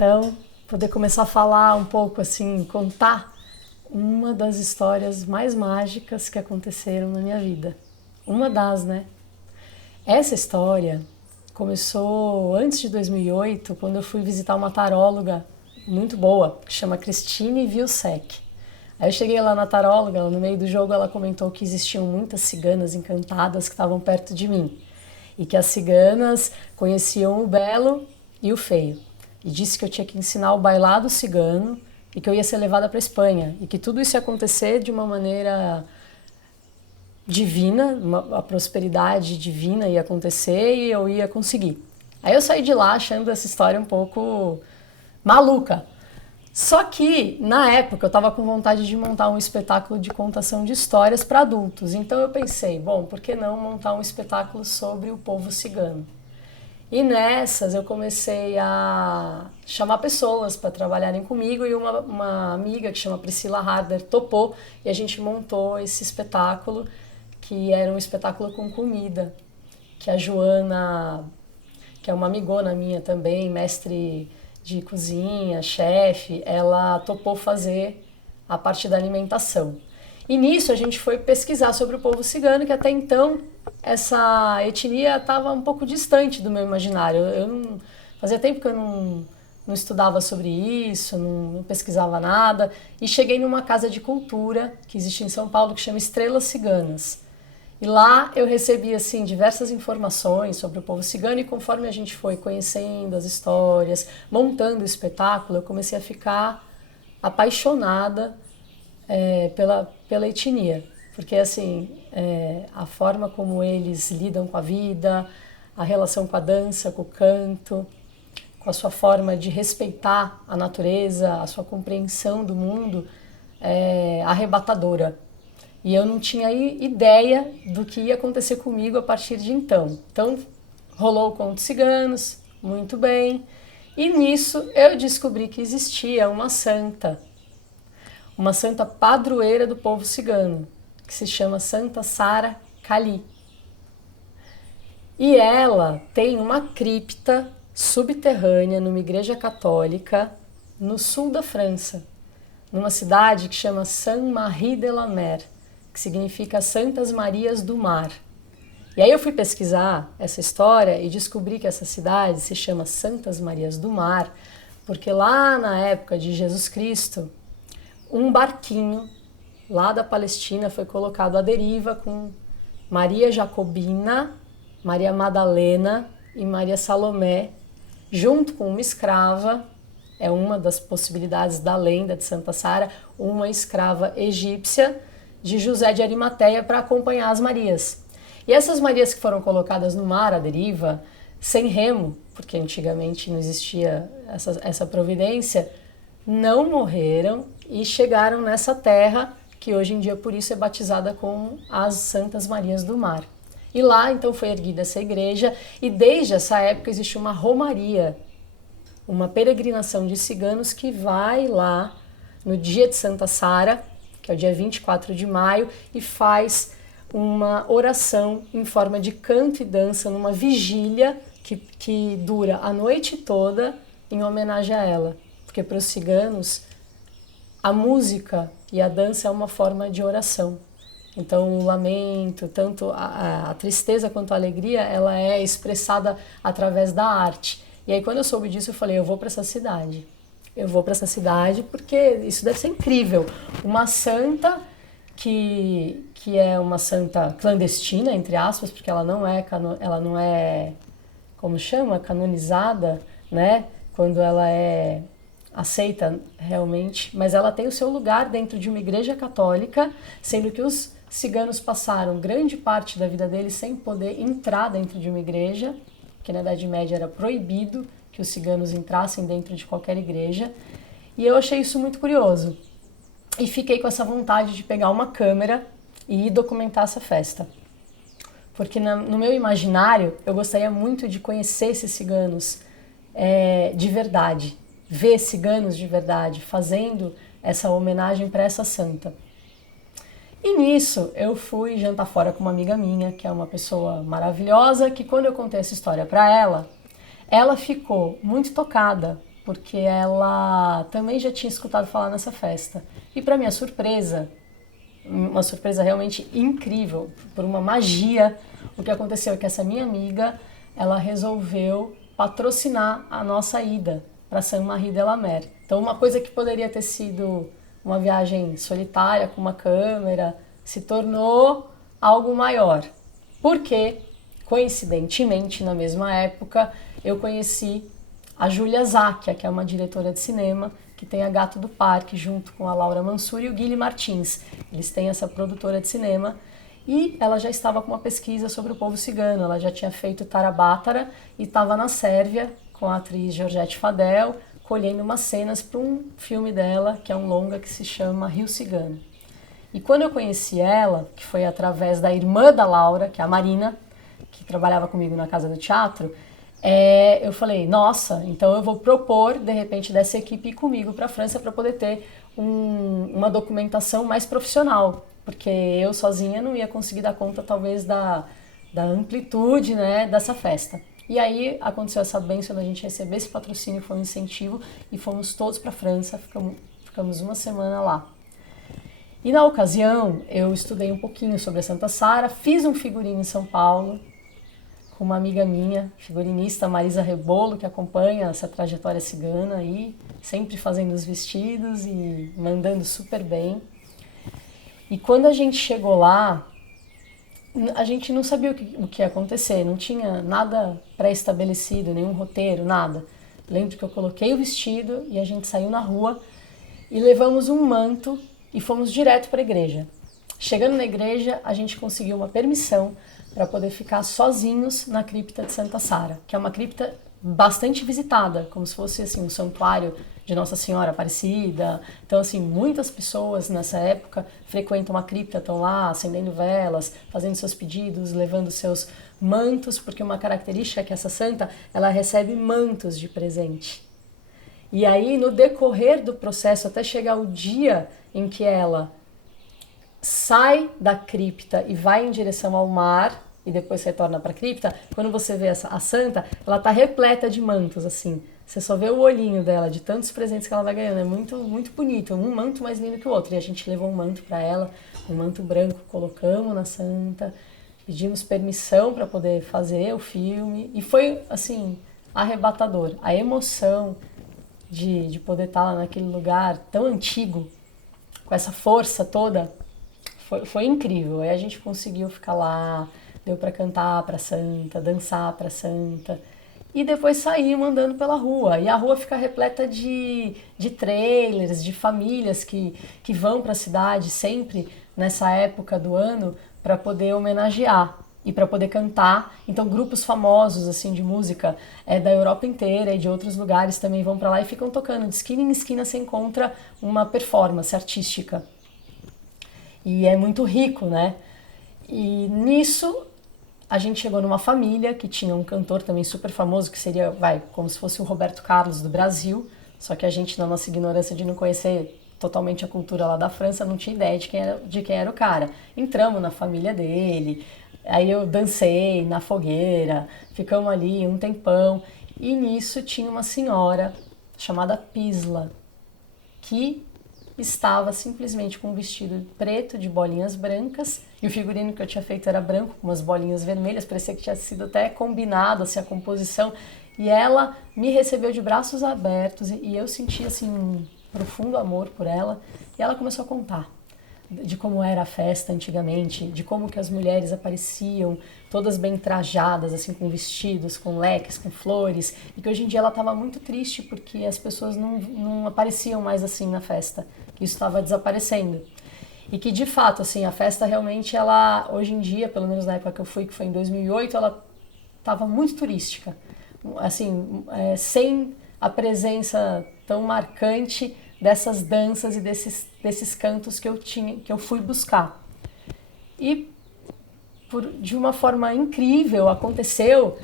então poder começar a falar um pouco assim, contar uma das histórias mais mágicas que aconteceram na minha vida. Uma das, né? Essa história começou antes de 2008, quando eu fui visitar uma taróloga muito boa, que chama Christine Wilczek. Aí eu cheguei lá na taróloga, no meio do jogo ela comentou que existiam muitas ciganas encantadas que estavam perto de mim. E que as ciganas conheciam o belo e o feio. E disse que eu tinha que ensinar o bailado cigano e que eu ia ser levada para a Espanha. E que tudo isso ia acontecer de uma maneira divina, a prosperidade divina ia acontecer e eu ia conseguir. Aí eu saí de lá achando essa história um pouco maluca. Só que, na época, eu estava com vontade de montar um espetáculo de contação de histórias para adultos. Então eu pensei, bom, por que não montar um espetáculo sobre o povo cigano? E nessas eu comecei a chamar pessoas para trabalharem comigo e uma amiga que chama Priscila Harder topou e a gente montou esse espetáculo, que era um espetáculo com comida, que a Joana, que é uma amigona minha também, mestre de cozinha, chefe, ela topou fazer a parte da alimentação. E nisso a gente foi pesquisar sobre o povo cigano, que até então essa etnia estava um pouco distante do meu imaginário. Fazia tempo que eu não estudava sobre isso, não pesquisava nada. E cheguei numa casa de cultura que existe em São Paulo, que chama Estrelas Ciganas. E lá eu recebi assim diversas informações sobre o povo cigano e conforme a gente foi conhecendo as histórias, montando o espetáculo, eu comecei a ficar apaixonada pela etnia. Porque assim, a forma como eles lidam com a vida, a relação com a dança, com o canto, com a sua forma de respeitar a natureza, a sua compreensão do mundo é arrebatadora. E eu não tinha ideia do que ia acontecer comigo a partir de então. Então, rolou o Conto Ciganos, muito bem. E nisso eu descobri que existia uma santa padroeira do povo cigano, que se chama Santa Sara Kali. E ela tem uma cripta subterrânea numa igreja católica no sul da França, numa cidade que chama Saint-Marie-de-la-Mer, que significa Santas Marias do Mar. E aí eu fui pesquisar essa história e descobri que essa cidade se chama Santas Marias do Mar, porque lá na época de Jesus Cristo, um barquinho lá da Palestina foi colocado à deriva com Maria Jacobina, Maria Madalena e Maria Salomé, junto com uma escrava, é uma das possibilidades da lenda de Santa Sara, uma escrava egípcia de José de Arimateia para acompanhar as Marias. E essas Marias que foram colocadas no mar à deriva, sem remo, porque antigamente não existia essa providência, não morreram e chegaram nessa terra que hoje em dia por isso é batizada com as Santas Marias do Mar. E lá então foi erguida essa igreja e desde essa época existe uma romaria, uma peregrinação de ciganos que vai lá no dia de Santa Sara, que é o dia 24 de maio, e faz uma oração em forma de canto e dança numa vigília que dura a noite toda em homenagem a ela. Porque para os ciganos a música e a dança é uma forma de oração. Então o lamento, tanto a tristeza quanto a alegria, ela é expressada através da arte. E aí quando eu soube disso eu falei, eu vou para essa cidade. Eu vou para essa cidade porque isso deve ser incrível. Uma santa que é uma santa clandestina, entre aspas, porque ela não é, como chama, canonizada, né? Quando ela é aceita realmente, mas ela tem o seu lugar dentro de uma igreja católica, sendo que os ciganos passaram grande parte da vida deles sem poder entrar dentro de uma igreja, que na Idade Média era proibido que os ciganos entrassem dentro de qualquer igreja, e eu achei isso muito curioso. E fiquei com essa vontade de pegar uma câmera e documentar essa festa. Porque no meu imaginário, eu gostaria muito de conhecer esses ciganos de verdade, ver ciganos de verdade, fazendo essa homenagem para essa santa. E nisso, eu fui jantar fora com uma amiga minha, que é uma pessoa maravilhosa, que quando eu contei essa história para ela, ela ficou muito tocada porque ela também já tinha escutado falar nessa festa. E para minha surpresa, uma surpresa realmente incrível, por uma magia, o que aconteceu é que essa minha amiga, ela resolveu patrocinar a nossa ida para Saint-Marie-de-la-Mer. Então, uma coisa que poderia ter sido uma viagem solitária com uma câmera se tornou algo maior. Porque, coincidentemente, na mesma época, eu conheci a Júlia Zacchia, que é uma diretora de cinema, que tem a Gato do Parque, junto com a Laura Mansur e o Guilherme Martins. Eles têm essa produtora de cinema e ela já estava com uma pesquisa sobre o povo cigano. Ela já tinha feito Tarabátara e estava na Sérvia com a atriz Georgette Fadel, colhendo umas cenas para um filme dela, que é um longa que se chama Rio Cigano. E quando eu conheci ela, que foi através da irmã da Laura, que é a Marina, que trabalhava comigo na Casa do Teatro, eu falei, nossa, então eu vou propor, de repente, dessa equipe ir comigo para a França para poder ter uma documentação mais profissional, porque eu sozinha não ia conseguir dar conta, talvez, da amplitude, né, dessa festa. E aí aconteceu essa bênção da gente receber esse patrocínio, foi um incentivo, e fomos todos para a França, ficamos uma semana lá. E na ocasião, eu estudei um pouquinho sobre a Santa Sara, fiz um figurino em São Paulo, com uma amiga minha, figurinista, Marisa Rebolo, que acompanha essa trajetória cigana aí, sempre fazendo os vestidos e mandando super bem. E quando a gente chegou lá, a gente não sabia o que ia acontecer, não tinha nada pré-estabelecido, nenhum roteiro, nada. Lembro que eu coloquei o vestido e a gente saiu na rua e levamos um manto e fomos direto para a igreja. Chegando na igreja, a gente conseguiu uma permissão para poder ficar sozinhos na cripta de Santa Sara, que é uma cripta bastante visitada, como se fosse assim, um santuário de Nossa Senhora Aparecida. Então, assim, muitas pessoas nessa época frequentam a cripta, estão lá acendendo velas, fazendo seus pedidos, levando seus mantos, porque uma característica é que essa santa, ela recebe mantos de presente. E aí, no decorrer do processo, até chegar o dia em que ela sai da cripta e vai em direção ao mar e depois retorna para a cripta, quando você vê a santa, ela está repleta de mantos, assim. Você só vê o olhinho dela, de tantos presentes que ela vai ganhando. É muito, muito bonito, um manto mais lindo que o outro. E a gente levou um manto para ela, um manto branco, colocamos na santa, pedimos permissão para poder fazer o filme. E foi, assim, arrebatador. A emoção de poder estar lá naquele lugar tão antigo, com essa força toda, foi incrível. Aí a gente conseguiu ficar lá, deu para cantar para santa, dançar para santa, e depois saímos andando pela rua. E a rua fica repleta de trailers, de famílias que vão para a cidade sempre nessa época do ano para poder homenagear e para poder cantar. Então grupos famosos assim de música da Europa inteira e de outros lugares também vão para lá e ficam tocando. De esquina em esquina você encontra uma performance artística. E é muito rico, né? E nisso a gente chegou numa família que tinha um cantor também super famoso, que seria, como se fosse o Roberto Carlos do Brasil, só que a gente, na nossa ignorância de não conhecer totalmente a cultura lá da França, não tinha ideia de quem era o cara. Entramos na família dele, aí eu dancei na fogueira, ficamos ali um tempão, e nisso tinha uma senhora chamada Pisla, que estava simplesmente com um vestido preto de bolinhas brancas, e o figurino que eu tinha feito era branco, com umas bolinhas vermelhas, parecia que tinha sido até combinado assim, a composição, e ela me recebeu de braços abertos, e eu senti assim, um profundo amor por ela, e ela começou a contar de como era a festa antigamente, de como que as mulheres apareciam todas bem trajadas, assim, com vestidos, com leques, com flores, e que hoje em dia ela estava muito triste porque as pessoas não apareciam mais assim na festa, que isso estava desaparecendo. E que, de fato, assim, a festa realmente, ela, hoje em dia, pelo menos na época que eu fui, que foi em 2008, ela estava muito turística, assim, sem a presença tão marcante dessas danças e desses cantos que eu fui buscar. E de uma forma incrível aconteceu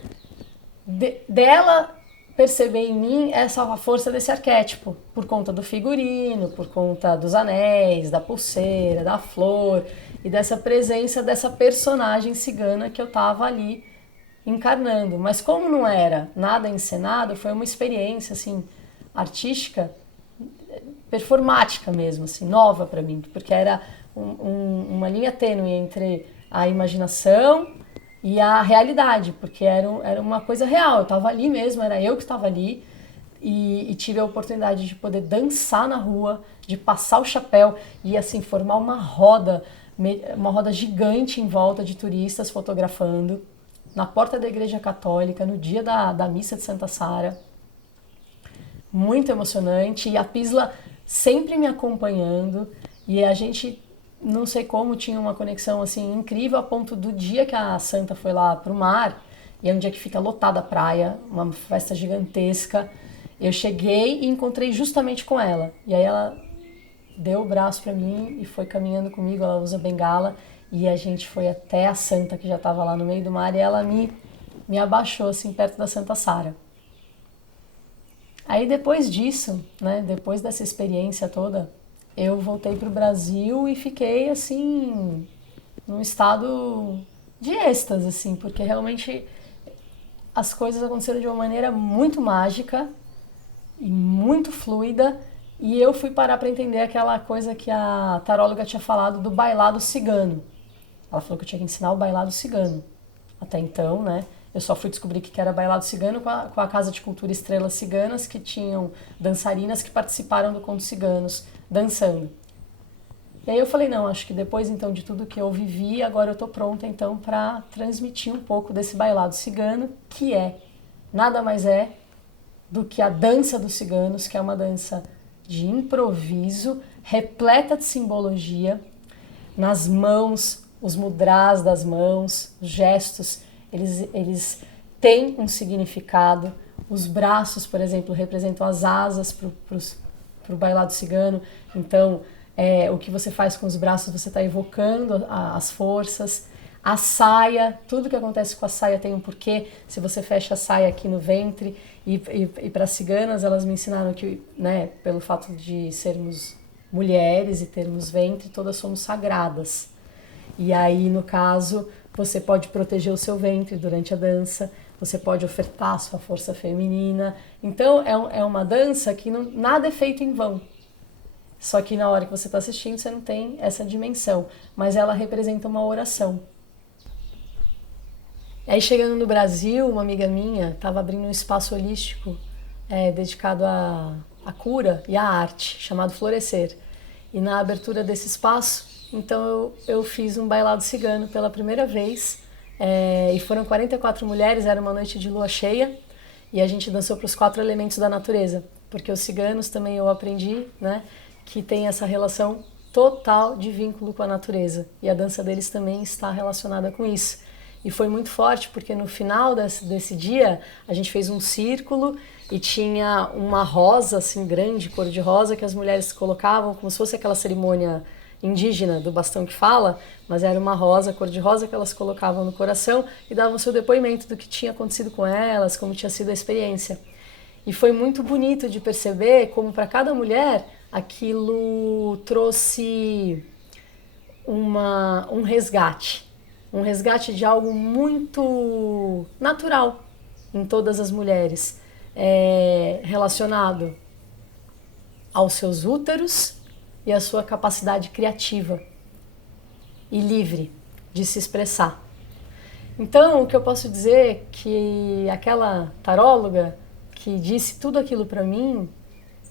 dela perceber em mim a força desse arquétipo, por conta do figurino, por conta dos anéis, da pulseira, da flor e dessa presença dessa personagem cigana que eu estava ali encarnando. Mas como não era nada encenado, foi uma experiência assim artística, performática mesmo, assim, nova para mim, porque era uma linha tênue entre a imaginação e a realidade, porque era uma coisa real, eu estava ali mesmo, era eu que estava ali, e tive a oportunidade de poder dançar na rua, de passar o chapéu e assim formar uma roda gigante em volta de turistas fotografando na porta da Igreja Católica no dia da missa de Santa Sara. Muito emocionante, e a Pisla sempre me acompanhando, e a gente, não sei como, tinha uma conexão assim incrível, a ponto do dia que a Santa foi lá pro mar, e é um dia que fica lotada a praia, uma festa gigantesca. Eu cheguei e encontrei justamente com ela. E aí ela deu o braço para mim e foi caminhando comigo, ela usa bengala, e a gente foi até a Santa, que já estava lá no meio do mar, e ela me abaixou assim perto da Santa Sara. Aí depois disso, né, depois dessa experiência toda, eu voltei pro Brasil e fiquei assim num estado de êxtase, assim, porque realmente as coisas aconteceram de uma maneira muito mágica e muito fluida, e eu fui parar para entender aquela coisa que a taróloga tinha falado do bailado cigano. Ela falou que eu tinha que ensinar o bailado cigano. Até então, né? Eu só fui descobrir que era bailado cigano com a Casa de Cultura Estrelas Ciganas, que tinham dançarinas que participaram do Conto Ciganos dançando. E aí eu falei, não, acho que depois então de tudo que eu vivi, agora eu tô pronta então para transmitir um pouco desse bailado cigano, que nada mais é do que a dança dos ciganos, que é uma dança de improviso, repleta de simbologia, nas mãos, os mudras das mãos, os gestos, eles têm um significado. Os braços, por exemplo, representam as asas para o bailado cigano. Então, o que você faz com os braços, você está evocando as forças. A saia, tudo que acontece com a saia tem um porquê. Se você fecha a saia aqui no ventre, e para as ciganas, elas me ensinaram que, né, pelo fato de sermos mulheres e termos ventre, todas somos sagradas. E aí, no caso, você pode proteger o seu ventre durante a dança, você pode ofertar a sua força feminina. Então, é uma dança que nada é feito em vão. Só que na hora que você está assistindo, você não tem essa dimensão. Mas ela representa uma oração. Aí, chegando no Brasil, uma amiga minha estava abrindo um espaço holístico dedicado à cura e à arte, chamado Florescer. E na abertura desse espaço, então eu fiz um bailado cigano pela primeira vez, e foram 44 mulheres, era uma noite de lua cheia, e a gente dançou para os 4 elementos da natureza, porque os ciganos também eu aprendi, né, que tem essa relação total de vínculo com a natureza, e a dança deles também está relacionada com isso. E foi muito forte, porque no final desse dia, a gente fez um círculo e tinha uma rosa, assim, grande, cor de rosa, que as mulheres colocavam como se fosse aquela cerimônia indígena do bastão que fala, mas era uma rosa, cor de rosa, que elas colocavam no coração e davam seu depoimento do que tinha acontecido com elas, como tinha sido a experiência. E foi muito bonito de perceber como para cada mulher aquilo trouxe um resgate de algo muito natural em todas as mulheres, relacionado aos seus úteros e à sua capacidade criativa e livre de se expressar. Então, o que eu posso dizer é que aquela taróloga que disse tudo aquilo para mim,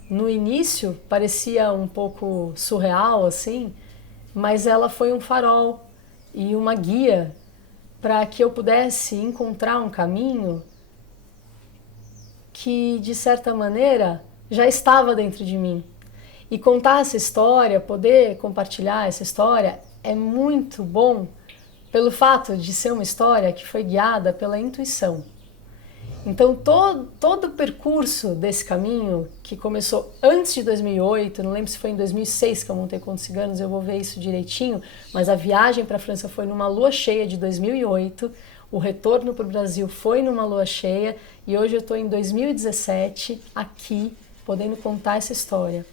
no início parecia um pouco surreal, assim, mas ela foi um farol e uma guia para que eu pudesse encontrar um caminho que, de certa maneira, já estava dentro de mim. E contar essa história, poder compartilhar essa história, é muito bom pelo fato de ser uma história que foi guiada pela intuição. Então, todo o percurso desse caminho, que começou antes de 2008, não lembro se foi em 2006 que eu montei Contos Ciganos, eu vou ver isso direitinho, mas a viagem para a França foi numa lua cheia de 2008, o retorno para o Brasil foi numa lua cheia, e hoje eu estou em 2017, aqui, podendo contar essa história.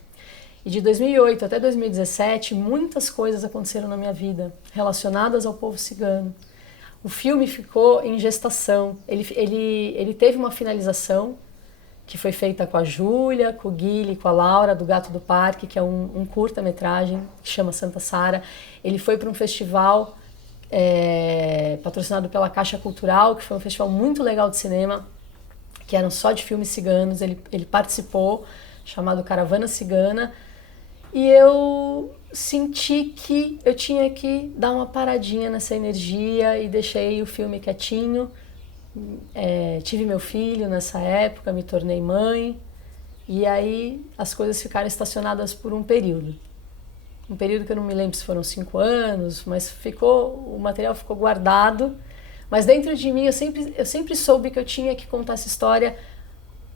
E de 2008 até 2017, muitas coisas aconteceram na minha vida, relacionadas ao povo cigano. O filme ficou em gestação, ele teve uma finalização, que foi feita com a Júlia, com o Guilherme, com a Laura, do Gato do Parque, que é um curta-metragem que chama Santa Sara. Ele foi para um festival patrocinado pela Caixa Cultural, que foi um festival muito legal de cinema, que eram só de filmes ciganos. Ele participou, chamado Caravana Cigana, e eu senti que eu tinha que dar uma paradinha nessa energia e deixei o filme quietinho. Tive meu filho nessa época, me tornei mãe, e aí as coisas ficaram estacionadas por um período que eu não me lembro se foram 5 anos, mas o material ficou guardado. Mas dentro de mim eu sempre soube que eu tinha que contar essa história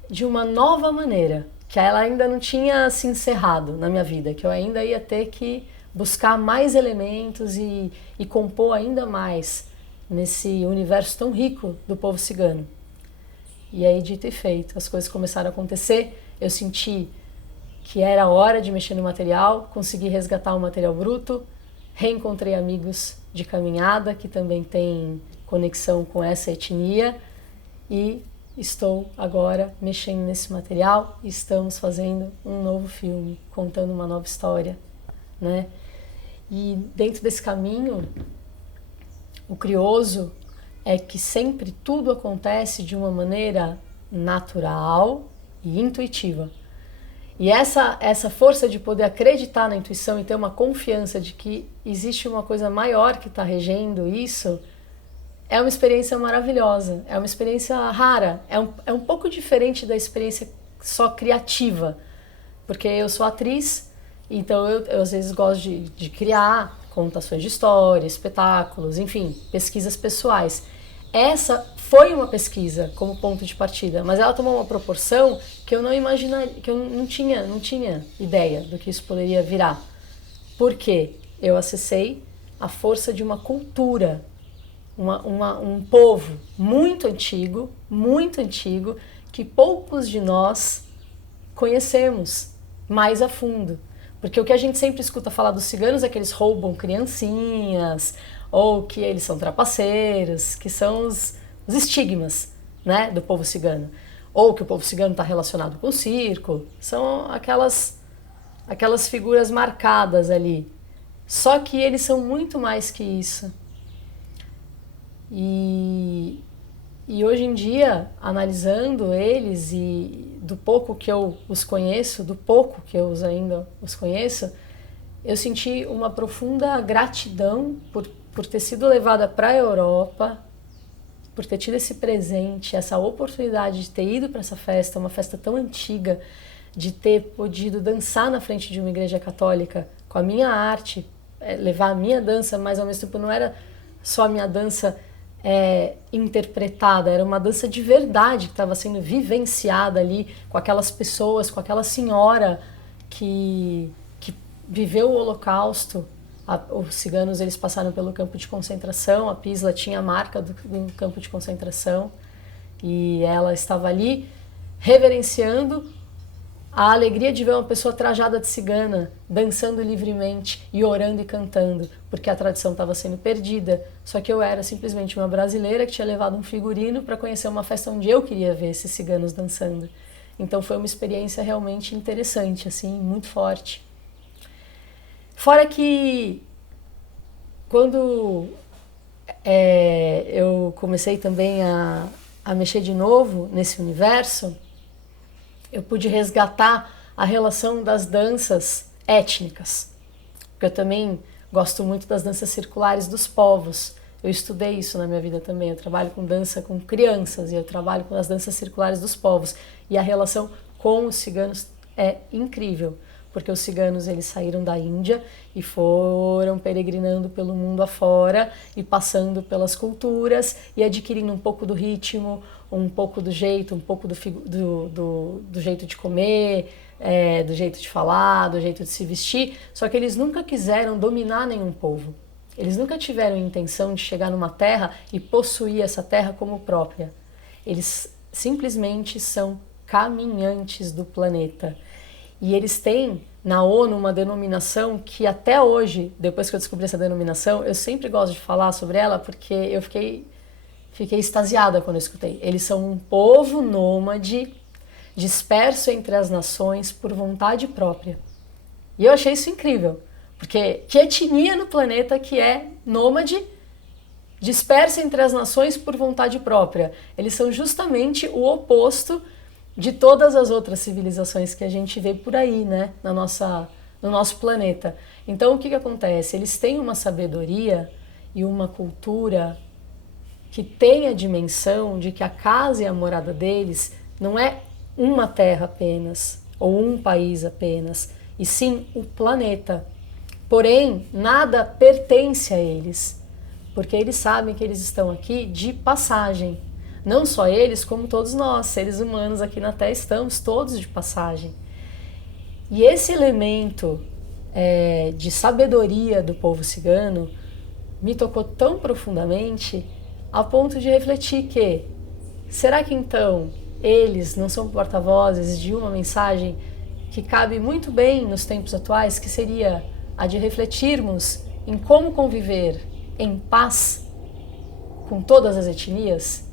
de uma nova maneira, que ela ainda não tinha se encerrado na minha vida, que eu ainda ia ter que buscar mais elementos e compor ainda mais nesse universo tão rico do povo cigano. E aí, dito e feito, as coisas começaram a acontecer, eu senti que era hora de mexer no material, consegui resgatar o material bruto, reencontrei amigos de caminhada que também têm conexão com essa etnia e estou agora mexendo nesse material e estamos fazendo um novo filme, contando uma nova história, né? E dentro desse caminho, o curioso é que sempre tudo acontece de uma maneira natural e intuitiva. E essa força de poder acreditar na intuição e ter uma confiança de que existe uma coisa maior que está regendo isso, é uma experiência maravilhosa, é uma experiência rara, é um pouco diferente da experiência só criativa, porque eu sou atriz, então eu às vezes gosto de criar contações de história, espetáculos, enfim, pesquisas pessoais. Essa foi uma pesquisa como ponto de partida, mas ela tomou uma proporção que eu não imaginava, que eu não tinha ideia do que isso poderia virar. Porque eu acessei a força de uma cultura, um povo muito antigo, que poucos de nós conhecemos mais a fundo. Porque o que a gente sempre escuta falar dos ciganos é que eles roubam criancinhas, ou que eles são trapaceiros, que são os estigmas, né, do povo cigano. Ou que o povo cigano está relacionado com o circo, são aquelas figuras marcadas ali. Só que eles são muito mais que isso. E hoje em dia, analisando eles e do pouco que eu os conheço, do pouco que eu ainda os conheço, eu senti uma profunda gratidão por ter sido levada para a Europa, por ter tido esse presente, essa oportunidade de ter ido para essa festa, uma festa tão antiga, de ter podido dançar na frente de uma igreja católica com a minha arte, levar a minha dança, mas ao mesmo tempo não era só a minha dança interpretada, era uma dança de verdade que estava sendo vivenciada ali com aquelas pessoas, com aquela senhora que viveu o Holocausto. Os ciganos, eles passaram pelo campo de concentração, a Pisla tinha a marca do campo de concentração e ela estava ali reverenciando a alegria de ver uma pessoa trajada de cigana, dançando livremente e orando e cantando, porque a tradição estava sendo perdida. Só que eu era simplesmente uma brasileira que tinha levado um figurino para conhecer uma festa onde eu queria ver esses ciganos dançando. Então foi uma experiência realmente interessante, assim, muito forte. Fora que quando eu comecei também a mexer de novo nesse universo, eu pude resgatar a relação das danças étnicas, porque eu também gosto muito das danças circulares dos povos. Eu estudei isso na minha vida também, eu trabalho com dança com crianças e eu trabalho com as danças circulares dos povos. E a relação com os ciganos é incrível, porque os ciganos, eles saíram da Índia e foram peregrinando pelo mundo afora e passando pelas culturas e adquirindo um pouco do ritmo, um pouco do jeito, um pouco do jeito de comer, do jeito de falar, do jeito de se vestir. Só que eles nunca quiseram dominar nenhum povo. Eles nunca tiveram a intenção de chegar numa terra e possuir essa terra como própria. Eles simplesmente são caminhantes do planeta. E eles têm na ONU uma denominação que até hoje, depois que eu descobri essa denominação, eu sempre gosto de falar sobre ela porque eu fiquei extasiada quando eu escutei. Eles são um povo nômade disperso entre as nações por vontade própria. E eu achei isso incrível, porque que etnia no planeta que é nômade, dispersa entre as nações por vontade própria? Eles são justamente o oposto de todas as outras civilizações que a gente vê por aí, né, no nosso planeta. Então, o que acontece? Eles têm uma sabedoria e uma cultura que tem a dimensão de que a casa e a morada deles não é uma terra apenas, ou um país apenas, e sim o planeta. Porém, nada pertence a eles, porque eles sabem que eles estão aqui de passagem. Não só eles, como todos nós, seres humanos aqui na Terra, estamos todos de passagem. E esse elemento de sabedoria do povo cigano me tocou tão profundamente a ponto de refletir que, será que então eles não são porta-vozes de uma mensagem que cabe muito bem nos tempos atuais, que seria a de refletirmos em como conviver em paz com todas as etnias?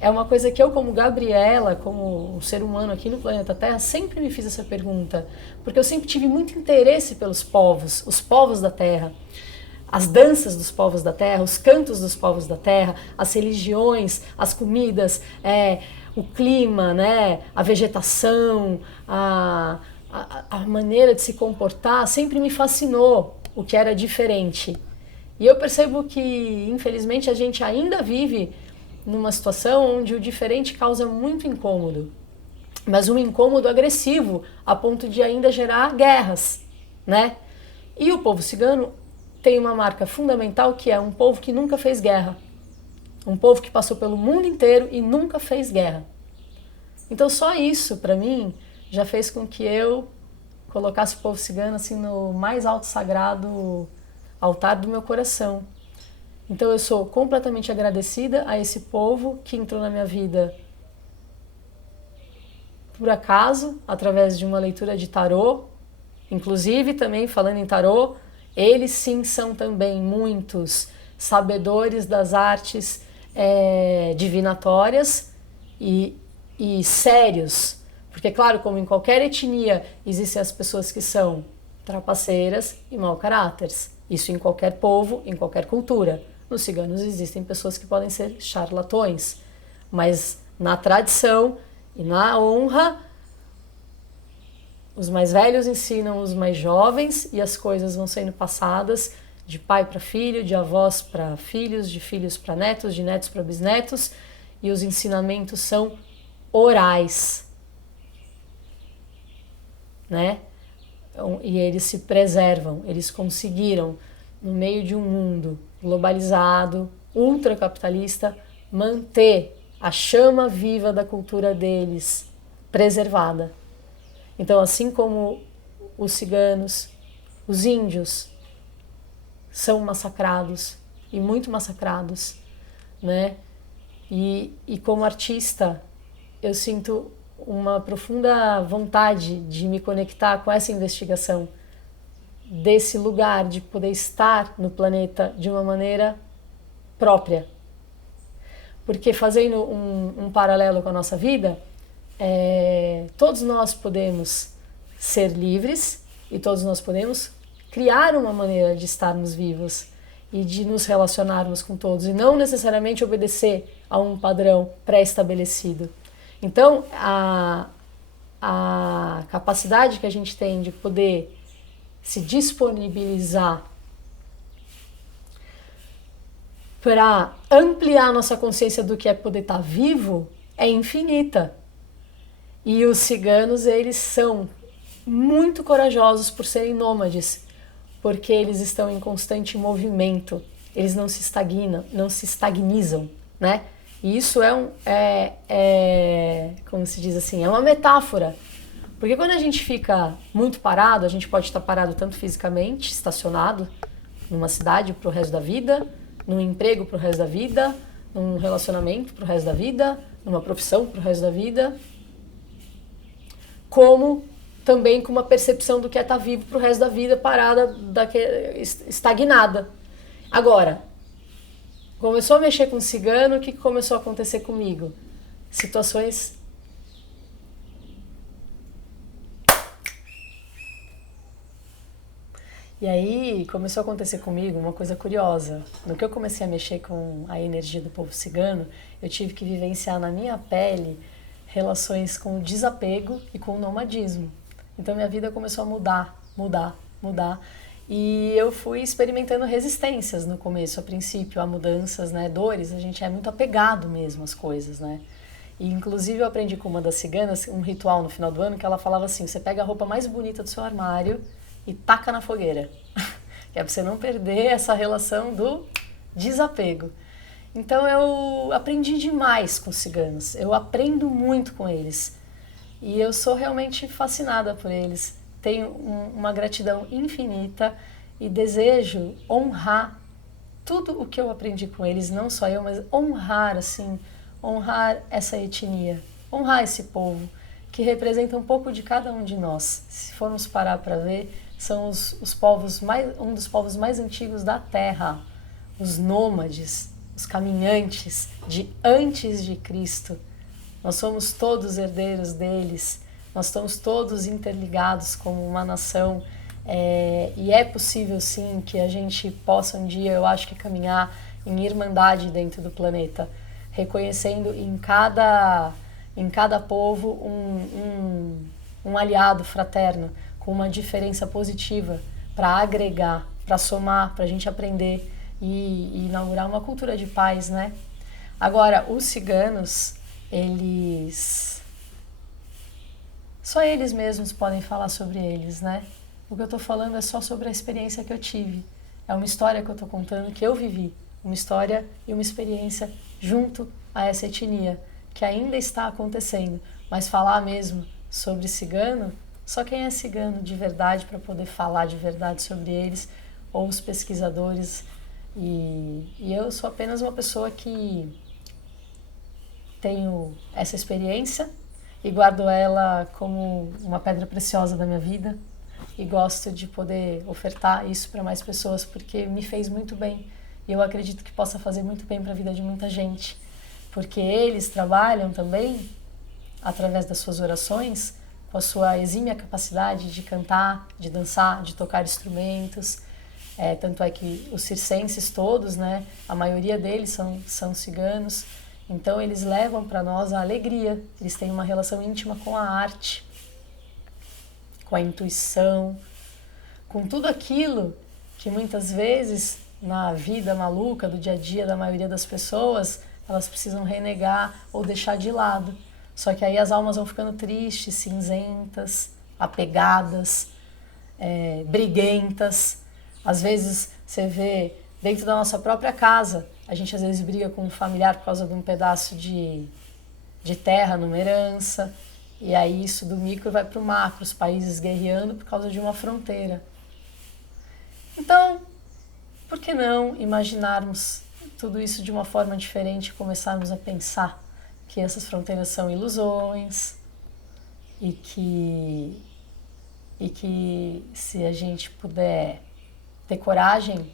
É uma coisa que eu, como Gabriela, como um ser humano aqui no planeta Terra, sempre me fiz essa pergunta, porque eu sempre tive muito interesse pelos povos, os povos da Terra, as danças dos povos da Terra, os cantos dos povos da Terra, as religiões, as comidas, o clima, né, a vegetação, a maneira de se comportar, sempre me fascinou o que era diferente. E eu percebo que, infelizmente, a gente ainda vive numa situação onde o diferente causa muito incômodo, mas um incômodo agressivo, a ponto de ainda gerar guerras, né? E o povo cigano tem uma marca fundamental, que é um povo que nunca fez guerra. Um povo que passou pelo mundo inteiro e nunca fez guerra. Então só isso, para mim, já fez com que eu colocasse o povo cigano assim no mais alto sagrado altar do meu coração. Então eu sou completamente agradecida a esse povo que entrou na minha vida por acaso, através de uma leitura de tarô. Inclusive, também falando em tarô, eles sim são também muitos sabedores das artes divinatórias e sérios. Porque, claro, como em qualquer etnia, existem as pessoas que são trapaceiras e mau caráteres. Isso em qualquer povo, em qualquer cultura. Nos ciganos existem pessoas que podem ser charlatões, mas na tradição e na honra, os mais velhos ensinam os mais jovens e as coisas vão sendo passadas de pai para filho, de avós para filhos, de filhos para netos, de netos para bisnetos, e os ensinamentos são orais, né? E eles se preservam, eles conseguiram, no meio de um mundo globalizado, ultracapitalista, manter a chama viva da cultura deles preservada. Então, assim como os ciganos, os índios são massacrados, e muito massacrados, né? E como artista, eu sinto uma profunda vontade de me conectar com essa investigação desse lugar, de poder estar no planeta de uma maneira própria. Porque, fazendo um paralelo com a nossa vida, todos nós podemos ser livres e todos nós podemos criar uma maneira de estarmos vivos e de nos relacionarmos com todos, e não necessariamente obedecer a um padrão pré-estabelecido. Então, a capacidade que a gente tem de poder se disponibilizar para ampliar nossa consciência do que é poder estar vivo é infinita. E os ciganos, eles são muito corajosos por serem nômades, porque eles estão em constante movimento, eles não se estagnizam, né? E isso como se diz assim, é uma metáfora. Porque quando a gente fica muito parado, a gente pode estar parado tanto fisicamente, estacionado numa cidade para o resto da vida, num emprego para o resto da vida, num relacionamento para o resto da vida, numa profissão para o resto da vida, como também com uma percepção do que é estar vivo para o resto da vida, parada, estagnada. Agora, começou a mexer com o cigano, o que começou a acontecer comigo? Situações E aí começou a acontecer comigo uma coisa curiosa. No que eu comecei a mexer com a energia do povo cigano, eu tive que vivenciar na minha pele relações com o desapego e com o nomadismo. Então minha vida começou a mudar. E eu fui experimentando resistências no começo, a princípio, a mudanças, né, dores. A gente é muito apegado mesmo às coisas, né? E inclusive eu aprendi com uma das ciganas um ritual no final do ano que ela falava assim: você pega a roupa mais bonita do seu armário e taca na fogueira. Que é pra você não perder essa relação do desapego. Então eu aprendi demais com os ciganos. Eu aprendo muito com eles. E eu sou realmente fascinada por eles. Tenho uma gratidão infinita e desejo honrar tudo o que eu aprendi com eles, não só eu, mas honrar, assim, honrar essa etnia, honrar esse povo, que representa um pouco de cada um de nós. Se formos parar para ver, são os povos um dos povos mais antigos da Terra, os nômades, os caminhantes de antes de Cristo. Nós somos todos herdeiros deles, nós estamos todos interligados como uma nação, e é possível sim que a gente possa um dia, eu acho que caminhar em irmandade dentro do planeta, reconhecendo em cada povo um aliado fraterno, com uma diferença positiva para agregar, para somar, para a gente aprender e inaugurar uma cultura de paz, né? Agora, os ciganos, só eles mesmos podem falar sobre eles, né? O que eu estou falando é só sobre a experiência que eu tive. É uma história que eu estou contando que eu vivi. Uma história e uma experiência junto a essa etnia, que ainda está acontecendo. Mas falar mesmo sobre cigano, só quem é cigano de verdade para poder falar de verdade sobre eles, ou os pesquisadores. E eu sou apenas uma pessoa que tenho essa experiência e guardo ela como uma pedra preciosa da minha vida e gosto de poder ofertar isso para mais pessoas porque me fez muito bem e eu acredito que possa fazer muito bem para a vida de muita gente, porque eles trabalham também através das suas orações com a sua exímia capacidade de cantar, de dançar, de tocar instrumentos. Tanto é que os circenses todos, né, a maioria deles são ciganos. Então eles levam para nós a alegria, eles têm uma relação íntima com a arte, com a intuição, com tudo aquilo que muitas vezes na vida maluca do dia a dia da maioria das pessoas, elas precisam renegar ou deixar de lado. Só que aí as almas vão ficando tristes, cinzentas, apegadas, briguentas. Às vezes você vê dentro da nossa própria casa, a gente às vezes briga com um familiar por causa de um pedaço de terra numa herança, e aí isso do micro vai para o macro, os países guerreando por causa de uma fronteira. Então, por que não imaginarmos tudo isso de uma forma diferente e começarmos a pensar que essas fronteiras são ilusões e que se a gente puder ter coragem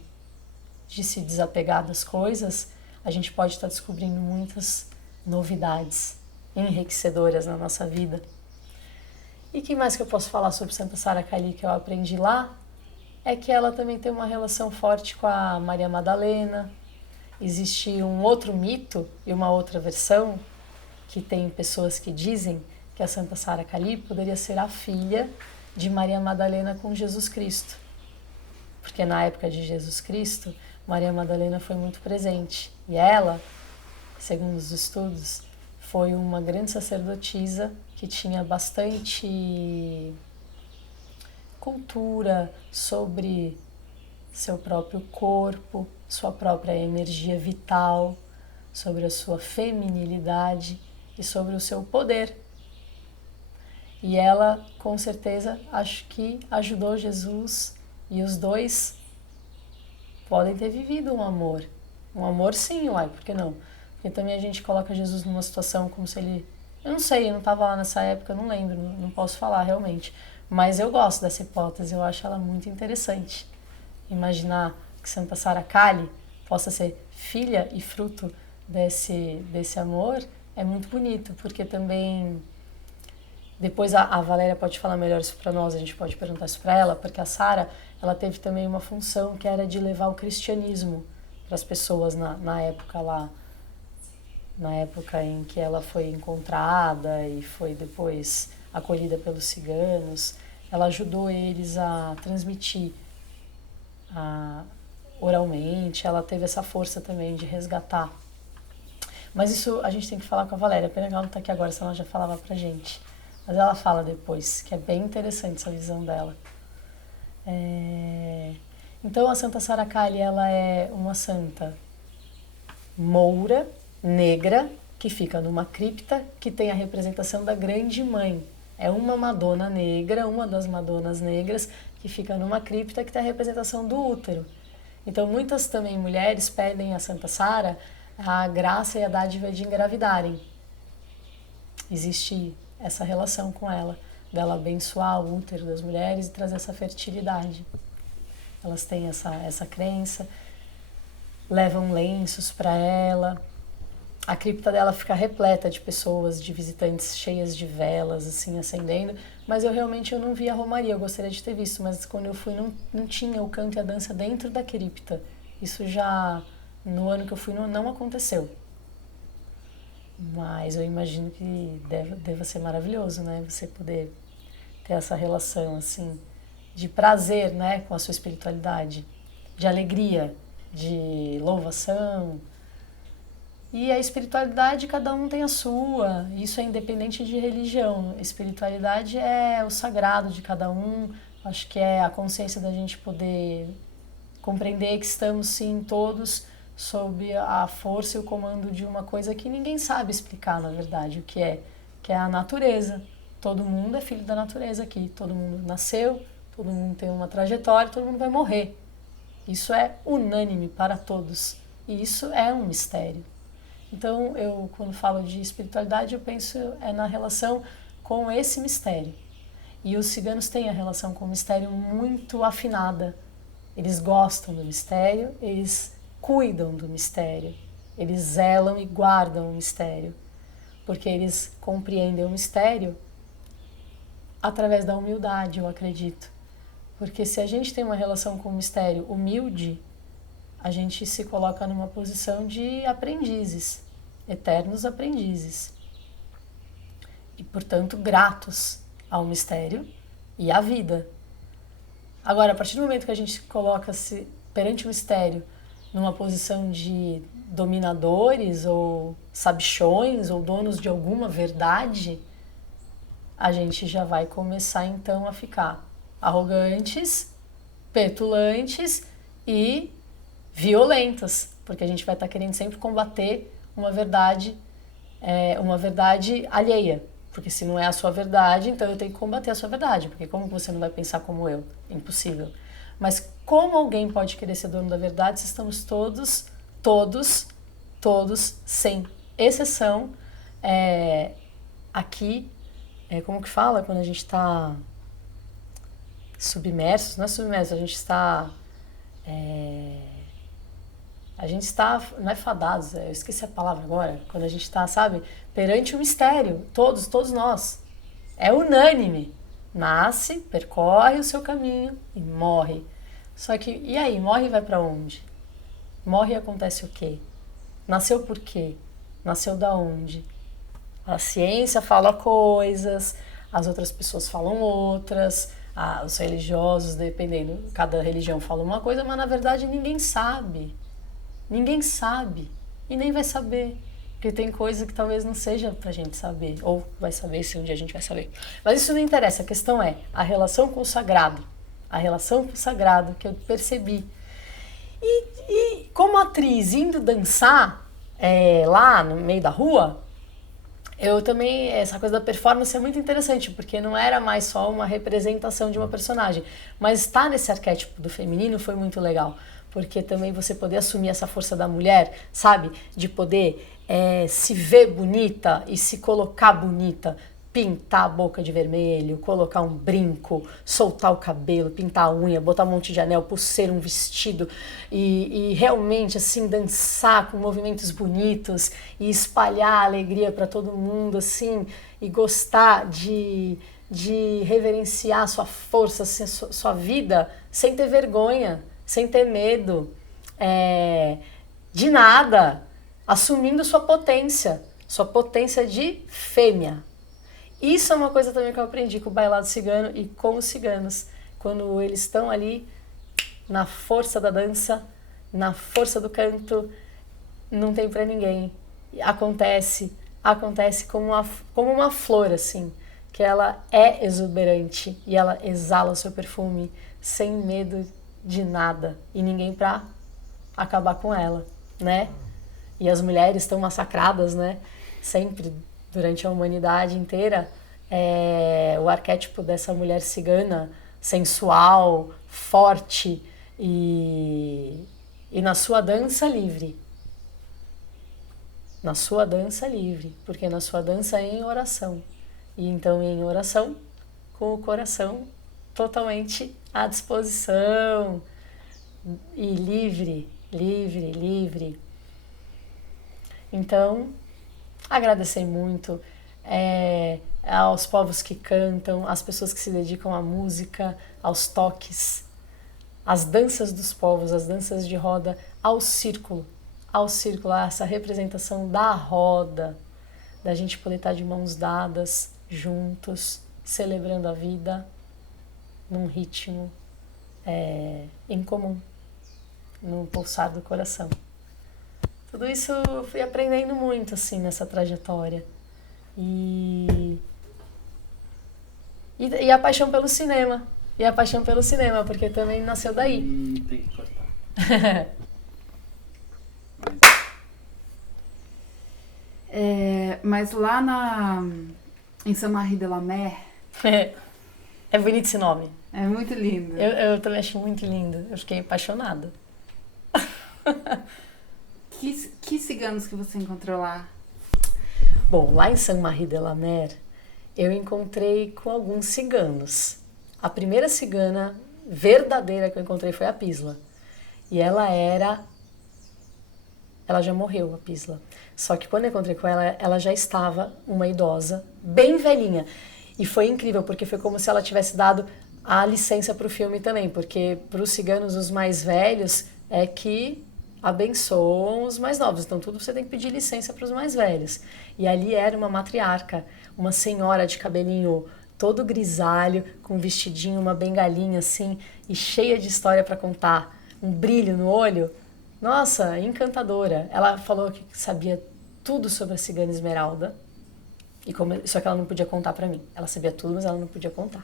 de se desapegar das coisas, a gente pode estar descobrindo muitas novidades enriquecedoras na nossa vida. E o que mais que eu posso falar sobre Santa Sara Kali que eu aprendi lá? É que ela também tem uma relação forte com a Maria Madalena. Existe um outro mito e uma outra versão que tem pessoas que dizem que a Santa Sara Kali poderia ser a filha de Maria Madalena com Jesus Cristo. Porque na época de Jesus Cristo, Maria Madalena foi muito presente. E ela, segundo os estudos, foi uma grande sacerdotisa que tinha bastante cultura sobre seu próprio corpo, sua própria energia vital, sobre a sua feminilidade e sobre o seu poder. E ela, com certeza, acho que ajudou Jesus e os dois podem ter vivido um amor. Um amor sim, uai, por que não? Porque também a gente coloca Jesus numa situação como se ele... Eu não sei, eu não estava lá nessa época, eu não lembro, não posso falar realmente. Mas eu gosto dessa hipótese, eu acho ela muito interessante. Imaginar que Santa Sara Kali possa ser filha e fruto desse amor é muito bonito, porque também Depois a Valéria pode falar melhor isso para nós, a gente pode perguntar isso para ela, porque a Sara, ela teve também uma função que era de levar o cristianismo para as pessoas na época lá, na época em que ela foi encontrada e foi depois acolhida pelos ciganos. Ela ajudou eles a transmitir oralmente, ela teve essa força também de resgatar. Mas isso a gente tem que falar com a Valéria, pena que ela não está aqui agora, senão ela já falava pra gente. Mas ela fala depois, que é bem interessante essa visão dela. Então a Santa Sara Kali, ela é uma santa moura, negra, que fica numa cripta que tem a representação da Grande Mãe. É uma Madonna negra, uma das Madonas negras, que fica numa cripta que tem a representação do útero. Então muitas também mulheres pedem a Santa Sara a graça e a dádiva de engravidarem. Existe essa relação com ela, dela abençoar o útero das mulheres e trazer essa fertilidade. Elas têm essa crença, levam lenços para ela. A cripta dela fica repleta de pessoas, de visitantes cheias de velas, assim, acendendo. Mas eu não vi a romaria, eu gostaria de ter visto, mas quando eu fui não tinha o canto e a dança dentro da cripta. Isso já, no ano que eu fui, não aconteceu. Mas eu imagino que deva ser maravilhoso, né? Você poder ter essa relação, assim, de prazer, né, com a sua espiritualidade, de alegria, de louvação. E a espiritualidade, cada um tem a sua, isso é independente de religião. A espiritualidade é o sagrado de cada um, acho que é a consciência da gente poder compreender que estamos, sim, todos sob a força e o comando de uma coisa que ninguém sabe explicar, na verdade, o que é a natureza. Todo mundo é filho da natureza aqui, todo mundo nasceu, todo mundo tem uma trajetória, todo mundo vai morrer. Isso é unânime para todos e isso é um mistério. Então, eu, quando falo de espiritualidade, eu penso na relação com esse mistério. E os ciganos têm a relação com o mistério muito afinada. Eles gostam do mistério, eles cuidam do mistério, eles zelam e guardam o mistério, porque eles compreendem o mistério através da humildade, eu acredito. Porque se a gente tem uma relação com o mistério humilde, a gente se coloca numa posição de aprendizes, eternos aprendizes. E, portanto, gratos ao mistério e à vida. Agora, a partir do momento que a gente coloca-se perante o mistério numa posição de dominadores ou sabichões ou donos de alguma verdade, a gente já vai começar então a ficar arrogantes, petulantes e violentas, porque a gente vai estar querendo sempre combater uma verdade alheia, porque se não é a sua verdade, então eu tenho que combater a sua verdade, porque como você não vai pensar como eu? Impossível. Mas como alguém pode querer ser dono da verdade se estamos todos, sem exceção, aqui, como que fala quando a gente está submerso? Não é submerso, a gente está, não é fadados, eu esqueci a palavra agora, quando a gente está, sabe, perante o mistério, todos nós, é unânime, nasce, percorre o seu caminho e morre. Só que, e aí, morre e vai para onde? Morre e acontece o quê? Nasceu por quê? Nasceu da onde? A ciência fala coisas, as outras pessoas falam outras, os religiosos, dependendo, cada religião fala uma coisa, mas na verdade ninguém sabe. Ninguém sabe e nem vai saber, porque tem coisa que talvez não seja pra gente saber, ou vai saber se um dia a gente vai saber. Mas isso não interessa, a questão é a relação com o sagrado. A relação com o sagrado que eu percebi. E como atriz indo dançar lá no meio da rua, eu também, essa coisa da performance é muito interessante, porque não era mais só uma representação de uma personagem, mas estar nesse arquétipo do feminino foi muito legal, porque também você poder assumir essa força da mulher, sabe? De poder se ver bonita e se colocar bonita, pintar a boca de vermelho, colocar um brinco, soltar o cabelo, pintar a unha, botar um monte de anel, pulseira, um vestido e realmente assim dançar com movimentos bonitos e espalhar alegria para todo mundo assim e gostar de reverenciar sua força, sua vida sem ter vergonha, sem ter medo de nada, assumindo sua potência de fêmea. Isso é uma coisa também que eu aprendi com o bailado cigano e com os ciganos. Quando eles estão ali na força da dança, na força do canto, não tem pra ninguém. Acontece como uma flor, assim, que ela é exuberante e ela exala o seu perfume sem medo de nada e ninguém pra acabar com ela, né? E as mulheres estão massacradas, né? Sempre durante a humanidade inteira, o arquétipo dessa mulher cigana, sensual, forte e na sua dança livre. Na sua dança livre, porque na sua dança é em oração. E então em oração, com o coração totalmente à disposição e livre, livre, livre. Então, agradecer muito aos povos que cantam, às pessoas que se dedicam à música, aos toques, às danças dos povos, às danças de roda, ao círculo, essa representação da roda, da gente poder estar de mãos dadas, juntos, celebrando a vida num ritmo em comum, no pulsar do coração. Tudo isso eu fui aprendendo muito, assim, nessa trajetória. E a paixão pelo cinema. E a paixão pelo cinema, porque também nasceu daí. Tem que cortar. Mas lá em Saint-Marie-de-la-Mer... É bonito esse nome. É muito lindo. Eu também acho muito lindo. Eu fiquei apaixonada. Que ciganos que você encontrou lá? Bom, lá em Saint-Marie-de-la-Mer, eu encontrei com alguns ciganos. A primeira cigana verdadeira que eu encontrei foi a Pisla. E ela já morreu, a Pisla. Só que quando eu encontrei com ela, ela já estava uma idosa, bem velhinha. E foi incrível, porque foi como se ela tivesse dado a licença para o filme também, porque para os ciganos, os mais velhos, é que abençoam os mais novos. Então tudo você tem que pedir licença para os mais velhos. E ali era uma matriarca, uma senhora de cabelinho todo grisalho, com um vestidinho, uma bengalinha assim, e cheia de história para contar, um brilho no olho. Nossa, encantadora. Ela falou que sabia tudo sobre a cigana Esmeralda, só que ela não podia contar pra mim. Ela sabia tudo, mas ela não podia contar.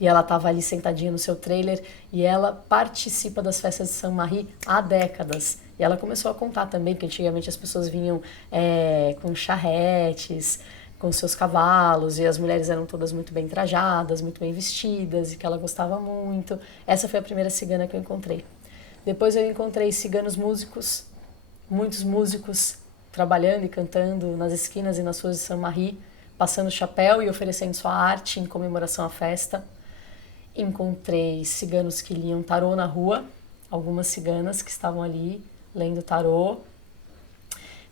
E ela estava ali sentadinha no seu trailer e ela participa das festas de Saint-Marie há décadas. E ela começou a contar também, que antigamente as pessoas vinham com charretes, com seus cavalos, e as mulheres eram todas muito bem trajadas, muito bem vestidas, e que ela gostava muito. Essa foi a primeira cigana que eu encontrei. Depois eu encontrei ciganos músicos, muitos músicos, trabalhando e cantando nas esquinas e nas ruas de Saint-Marie, passando chapéu e oferecendo sua arte em comemoração à festa. Encontrei ciganos que liam tarô na rua, algumas ciganas que estavam ali lendo tarô.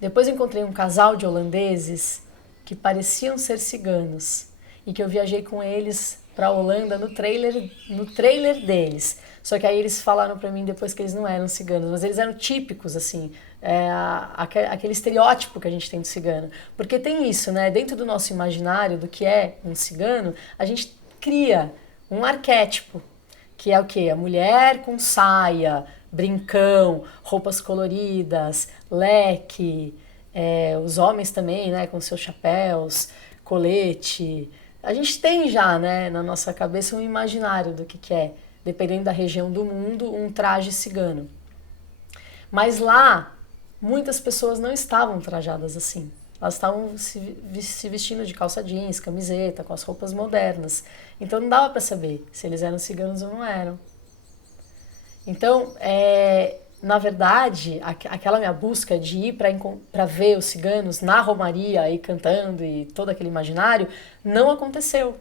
Depois encontrei um casal de holandeses que pareciam ser ciganos e que eu viajei com eles para a Holanda no trailer deles. Só que aí eles falaram para mim depois que eles não eram ciganos, mas eles eram típicos, assim, aquele estereótipo que a gente tem do cigano. Porque tem isso, né? Dentro do nosso imaginário do que é um cigano, a gente cria um arquétipo, que é o quê? A mulher com saia, brincão, roupas coloridas, leque, os homens também, né, com seus chapéus, colete. A gente tem já, né, na nossa cabeça um imaginário do que é, dependendo da região do mundo, um traje cigano. Mas lá, muitas pessoas não estavam trajadas assim. Elas estavam se vestindo de calça jeans, camiseta, com as roupas modernas. Então não dava para saber se eles eram ciganos ou não eram. Então, na verdade, aquela minha busca de ir para ver os ciganos na Romaria aí cantando e todo aquele imaginário, não aconteceu.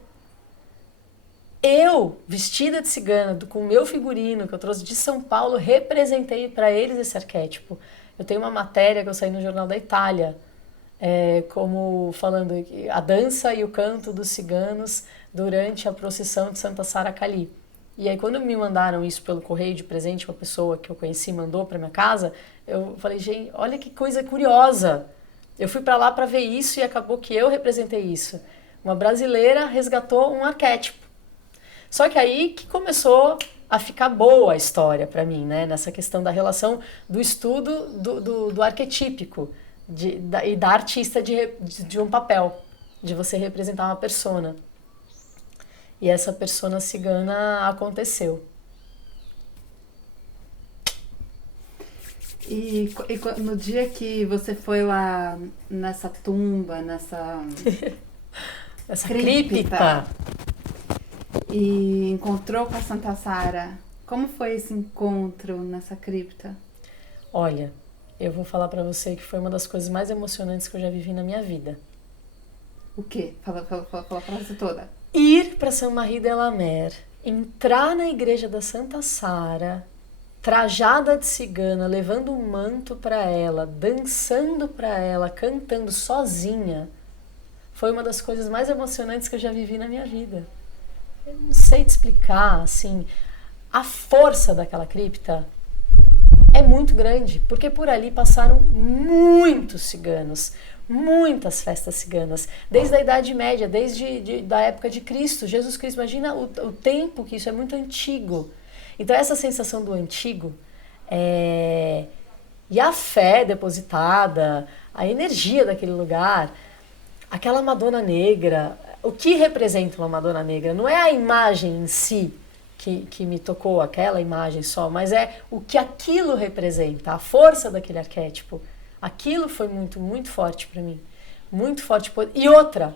Eu, vestida de cigana, com o meu figurino que eu trouxe de São Paulo, representei para eles esse arquétipo. Eu tenho uma matéria que eu saí no Jornal da Itália, como falando a dança e o canto dos ciganos durante a procissão de Santa Sara Cali. E aí quando me mandaram isso pelo correio de presente, uma pessoa que eu conheci mandou para minha casa, eu falei, gente, olha que coisa curiosa. Eu fui para lá para ver isso e acabou que eu representei isso. Uma brasileira resgatou um arquétipo. Só que aí que começou a ficar boa a história para mim, né? Nessa questão da relação do estudo do arquetípico e da artista de um papel, de você representar uma persona. E essa persona cigana aconteceu. E no dia que você foi lá nessa tumba, Essa cripta. E encontrou com a Santa Sara, como foi esse encontro nessa cripta? Olha, eu vou falar pra você que foi uma das coisas mais emocionantes que eu já vivi na minha vida. O quê? Fala a frase toda. Ir para Saint-Marie de la Mer, entrar na igreja da Santa Sara, trajada de cigana, levando um manto para ela, dançando para ela, cantando sozinha, foi uma das coisas mais emocionantes que eu já vivi na minha vida. Eu não sei te explicar, assim, a força daquela cripta é muito grande, porque por ali passaram muitos ciganos, muitas festas ciganas, desde a Idade Média, desde da época de Cristo, Jesus Cristo. Imagina o tempo que isso é muito antigo. Então essa sensação do antigo e a fé depositada, a energia daquele lugar, aquela Madonna Negra, o que representa uma Madonna Negra? Não é a imagem em si que me tocou, aquela imagem só, mas é o que aquilo representa, a força daquele arquétipo. Aquilo foi muito, muito forte para mim. Muito forte. E outra,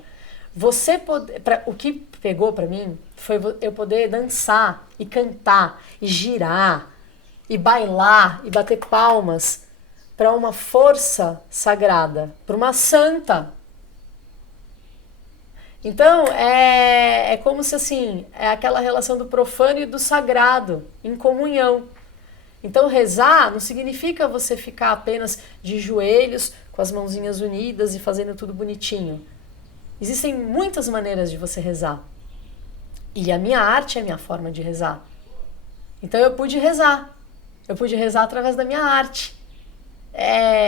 o que pegou para mim foi eu poder dançar e cantar e girar e bailar e bater palmas para uma força sagrada, para uma santa. Então, é como se assim, é aquela relação do profano e do sagrado em comunhão. Então, rezar não significa você ficar apenas de joelhos, com as mãozinhas unidas e fazendo tudo bonitinho. Existem muitas maneiras de você rezar. E a minha arte é a minha forma de rezar. Então, eu pude rezar. Eu pude rezar através da minha arte.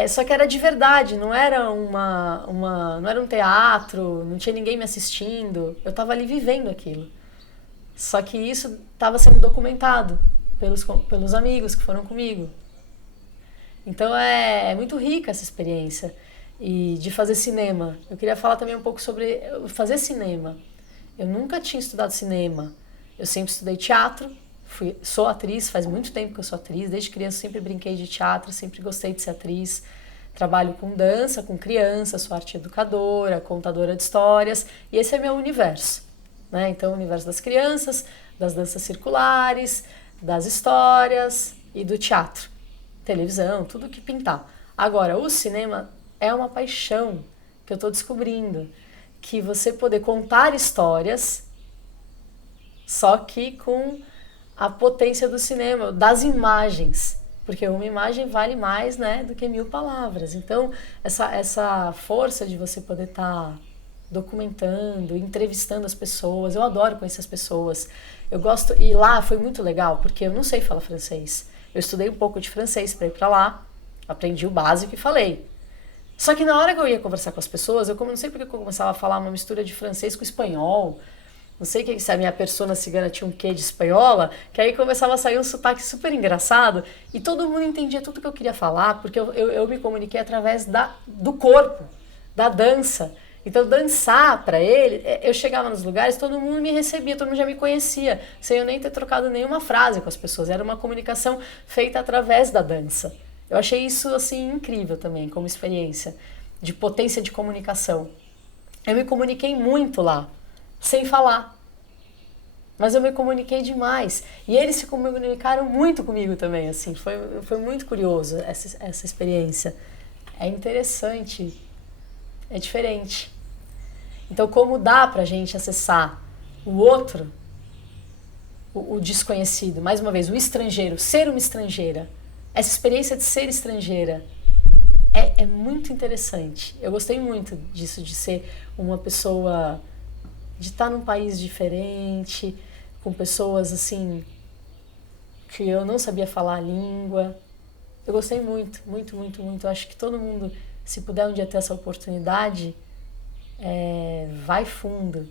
Só que era de verdade, não era não era um teatro, não tinha ninguém me assistindo. Eu estava ali vivendo aquilo. Só que isso estava sendo documentado pelos amigos que foram comigo. Então é muito rica essa experiência e de fazer cinema. Eu queria falar também um pouco sobre fazer cinema. Eu nunca tinha estudado cinema. Eu sempre estudei teatro, sou atriz, faz muito tempo que eu sou atriz. Desde criança sempre brinquei de teatro, sempre gostei de ser atriz. Trabalho com dança, com criança, sou arte educadora, contadora de histórias. E esse é meu universo, né? Então, o universo das crianças, das danças circulares, das histórias e do teatro, televisão, tudo que pintar. Agora, o cinema é uma paixão que eu estou descobrindo, que você poder contar histórias, só que com a potência do cinema, das imagens, porque uma imagem vale mais, né, do que 1000 palavras. Então, essa força de você poder estar documentando, entrevistando as pessoas, eu adoro conhecer as pessoas. Eu gosto, e lá foi muito legal, porque eu não sei falar francês. Eu estudei um pouco de francês para ir para lá, aprendi o básico e falei. Só que na hora que eu ia conversar com as pessoas, não sei porque eu começava a falar uma mistura de francês com espanhol. Não sei se a minha persona cigana tinha um quê de espanhola, que aí começava a sair um sotaque super engraçado e todo mundo entendia tudo que eu queria falar, porque eu me comuniquei através do corpo, da dança. Então, dançar para ele, eu chegava nos lugares, todo mundo me recebia, todo mundo já me conhecia, sem eu nem ter trocado nenhuma frase com as pessoas. Era uma comunicação feita através da dança. Eu achei isso, assim, incrível também, como experiência de potência de comunicação. Eu me comuniquei muito lá, sem falar. Mas eu me comuniquei demais. E eles se comunicaram muito comigo também, assim. Foi muito curioso essa experiência. É interessante, é diferente. Então, como dá pra gente acessar o outro, o desconhecido, mais uma vez, o estrangeiro, ser uma estrangeira, essa experiência de ser estrangeira é muito interessante. Eu gostei muito disso, de ser uma pessoa, de estar num país diferente, com pessoas assim que eu não sabia falar a língua. Eu gostei muito, muito, muito, muito. Eu acho que todo mundo, se puder um dia ter essa oportunidade, vai fundo,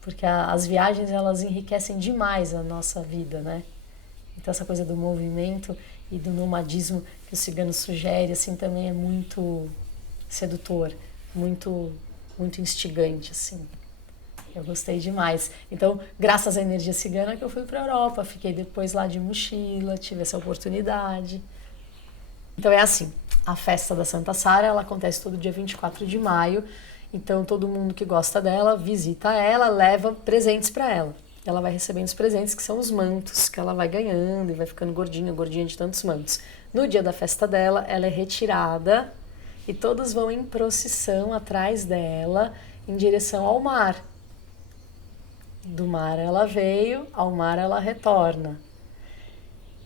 porque as viagens elas enriquecem demais a nossa vida, né? Então essa coisa do movimento e do nomadismo que o cigano sugere assim também é muito sedutor, muito muito instigante assim. Eu gostei demais. Então, graças à energia cigana que eu fui para a Europa, fiquei depois lá de mochila, tive essa oportunidade. Então é assim, a festa da Santa Sara, ela acontece todo dia 24 de maio, então todo mundo que gosta dela, visita ela, leva presentes para ela. Ela vai recebendo os presentes, que são os mantos, que ela vai ganhando e vai ficando gordinha, gordinha de tantos mantos. No dia da festa dela, ela é retirada e todos vão em procissão atrás dela, em direção ao mar. Do mar ela veio, ao mar ela retorna.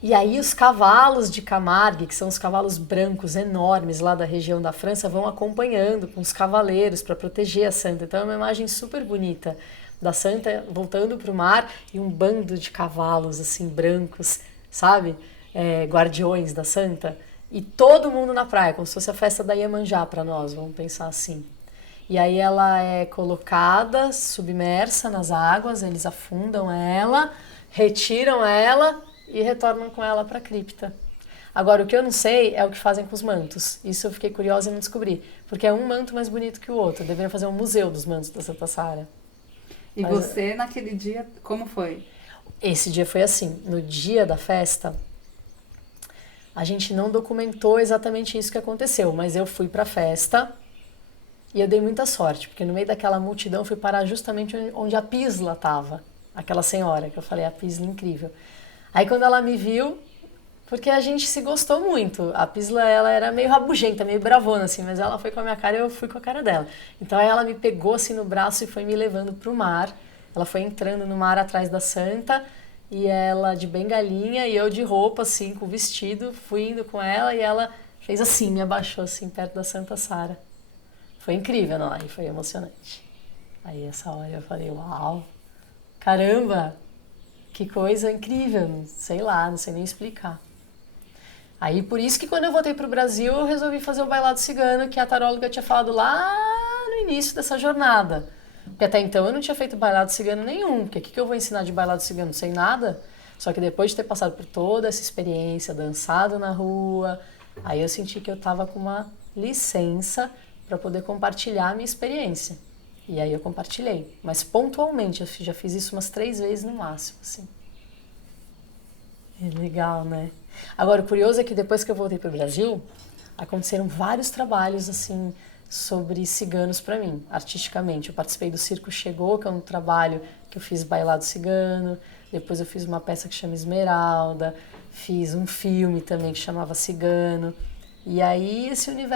E aí os cavalos de Camargue, que são os cavalos brancos enormes lá da região da França, vão acompanhando com os cavaleiros para proteger a santa. Então é uma imagem super bonita da santa voltando para o mar e um bando de cavalos assim brancos, sabe? Guardiões da santa. E todo mundo na praia, como se fosse a festa da Iemanjá para nós, vamos pensar assim. E aí ela é colocada, submersa nas águas, eles afundam ela, retiram ela e retornam com ela para a cripta. Agora, o que eu não sei é o que fazem com os mantos. Isso eu fiquei curiosa e não descobri. Porque é um manto mais bonito que o outro. Deveriam fazer um museu dos mantos da Santa Sara. E mas você, naquele dia, como foi? Esse dia foi assim. No dia da festa, a gente não documentou exatamente isso que aconteceu. Mas eu fui para a festa e eu dei muita sorte. Porque no meio daquela multidão eu fui parar justamente onde a Pisla estava. Aquela senhora que eu falei, a Pisla incrível. Aí quando ela me viu, porque a gente se gostou muito. A Pisla, ela era meio rabugenta, meio bravona, assim, mas ela foi com a minha cara e eu fui com a cara dela. Então aí ela me pegou assim no braço e foi me levando pro mar. Ela foi entrando no mar atrás da santa e ela de bengalinha e eu de roupa, assim, com vestido, fui indo com ela e ela fez assim, me abaixou assim, perto da Santa Sara. Foi incrível, não? Aí foi emocionante. Aí essa hora eu falei, uau, caramba! Que coisa incrível, sei lá, não sei nem explicar. Aí por isso que quando eu voltei pro Brasil eu resolvi fazer o bailado cigano que a taróloga tinha falado lá no início dessa jornada. Porque até então eu não tinha feito bailado cigano nenhum, porque o que eu vou ensinar de bailado cigano sem nada? Só que depois de ter passado por toda essa experiência, dançado na rua, aí eu senti que eu tava com uma licença para poder compartilhar a minha experiência. E aí eu compartilhei, mas pontualmente, eu já fiz isso umas 3 vezes no máximo, assim. É legal, né? Agora, o curioso é que depois que eu voltei para o Brasil, aconteceram vários trabalhos, assim, sobre ciganos para mim, artisticamente. Eu participei do Circo Chegou, que é um trabalho que eu fiz bailado cigano, depois eu fiz uma peça que chama Esmeralda, fiz um filme também que chamava Cigano, e aí esse universo